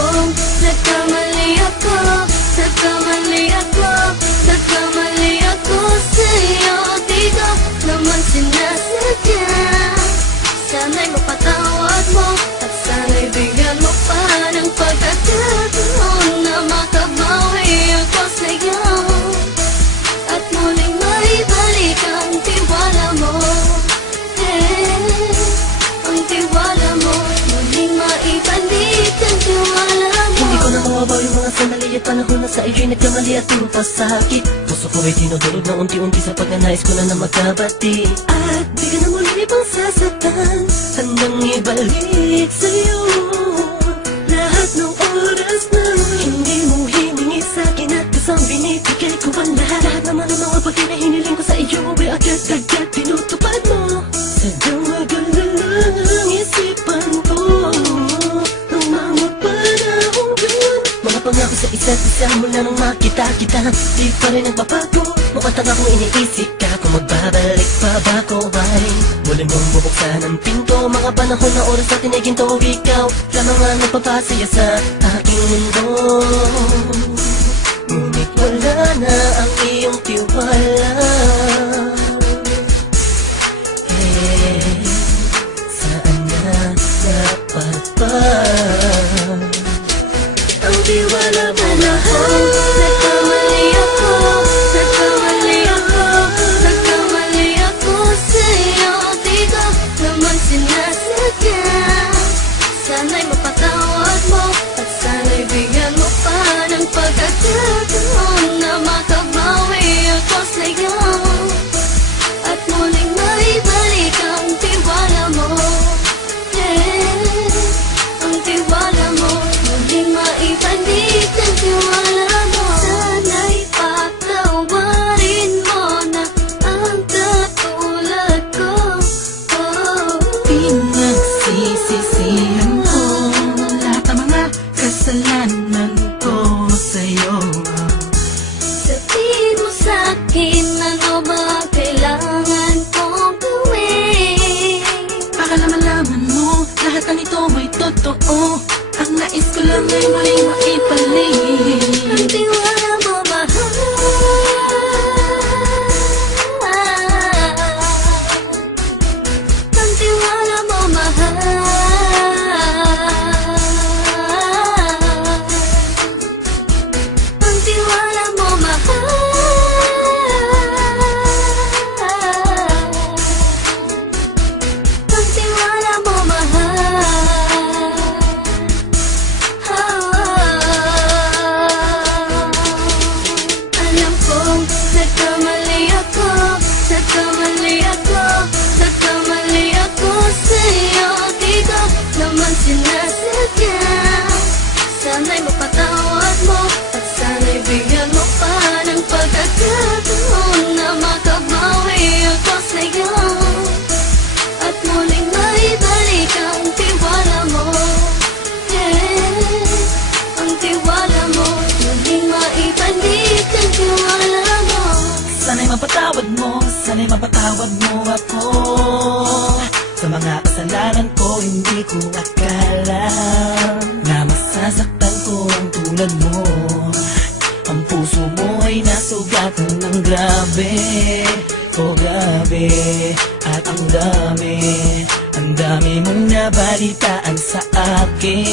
kong nagkamali ako, nagkamali ako, nagkamali ako sa'yo. Di ko naman sinasadya. Sana'y mapatawad mo at sana'y bigyan mo pa ng pagkakataon na makabawi ako sa'yo at muling maibalik ang tiwala mo. Ang tiwala mo, muling maibalik ang tiwala mo. Hindi ko na mawabaw yung mga sandali at panahon na sa iyo'y nagkamali at puro pasakit. Puso ko ay dinudulog na unti-unti sa pagnanais ko na magkabati. At di ka na muli pang sasaktan, handang ibalik sa'yo lahat ng oras na hindi mo hiningi sa'kin at kasang binibigay ko ang lahat. Lahat naman ng mga bagay na hiniling ko sa iyo ay agad-agad tinutupad mo. Sadyang maganda ang isipan ko ng mga panahon yun. Mga pangako sa isa't isa mula nung makita kita, di pa rin nagbabago. Mukhang akong iniisip ka kung magbabalik pa ba ko ay muli mong bubuksan ang pinto. Mga panahon na oras natin ay ginto, ikaw lamang ang nagpapasaya sa aking mundo. Ngunit wala na ang iyong tiwala. Saan na dapat ba ang tiwala mo mahal? Nagkamali ako, nagkamali ako, nagkamali ako sa'yo. Di ko naman sinasadya. Sana'y mapatawad mo at sana'y bigyan mo pa ng pagkakataon na makabawi ako sa'yo at muling maibalik ang tiwala mo. Ang tiwala mo, muling maibalik ang tiwala mo. Sana'y patawarin mo na ang katulad ko. Pinagsisisihan ko lahat ng mga kasalanan ko sa'yo. Sabihin mo sa'kin ano ba kailangan kong gawin. Baka naman mo lahat ng ito ay totoo. Ang nais ko lang ay muling maibalik Ang tiwala mo mahal. Ang tiwala mo mahal. Ang tiwala mo mahal. Ang tiwala mo mahal. Alam kong nagkamali ako, nagkamali ako, nagkamali ako sa'yo. Di ko naman sinasadya. Sana'y mapatawad mo at sana'y bigyan mo pa ng pagkakataon na makabawi ako sa'yo at muling maibalik ang tiwala mo. Ang tiwala mo, muling maibalik ang tiwala mo. Sana'y mapatawad mo, sana'y mapatawad mo ako sa mga kasalanan ko. Hindi ko akala na masasaktan ko ang tulad mo. Ang puso mo ay nasugatan ng grabe, oh grabe. At ang dami mong nabalitaan sa akin.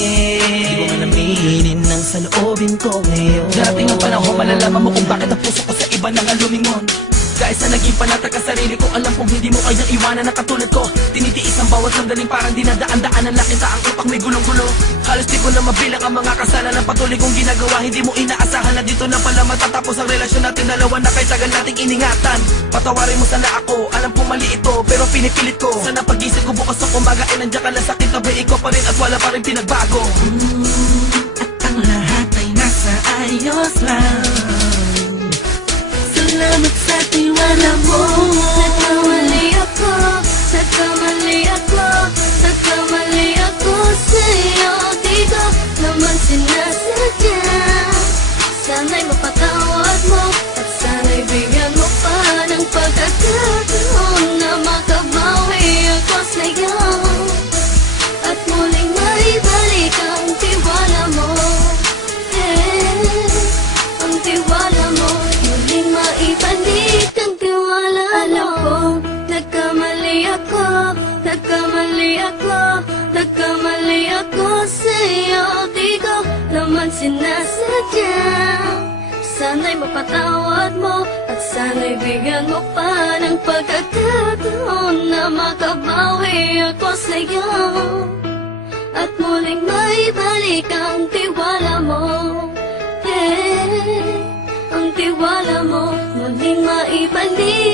Di ko man aminin ng saloobin ko ngayon. Darating ang panahon, malalaman mo kung bakit ang puso ko sa iba nang alumingon. Dahil sa naging panatag ka sarili ko, alam kong hindi mo kayang iwanan na katulad ko. Tinitiis ang bawat sandaling parang dinadaan-daan ang lakita ang utak may gulong-gulo. Halos di ko na mabilang ang mga kasalanan patuloy kong ginagawa. Hindi mo inaasahan na dito na pala matatapos ang relasyon natin dalawa na kahit tagal nating iningatan. Patawarin mo sana ako, alam kong mali ito pero pinipilit ko. Sana pag-isip ko bukas ng umaga ay nandiyan ka lang sa akin, tabi ikaw pa rin at wala pa rin pinagbago. At ang lahat ay nasa ayos lang. Salamat sa tiwala mo. Nagkamali ako, nagkamali ako, nagkamali ako sa'yo. Di ko naman sinasadya. Sana'y mapatawad mo at sana'y bigyan mo pa ng pagkakataon na makabawi ako sa'yo at muling maibalik ang tiwala mo. maibalik ang tiwala mo. Alam ko, nagkamali ako, nagkamali ako, nagkamali ako sa'yo. Di ko naman sinasadya. Sana'y mapatawad mo at sana'y bigyan mo pa ng pagkakataon na makabawi ako sa'yo at muling maibalik ang tiwala mo. Ang tiwala mo muling maibalik.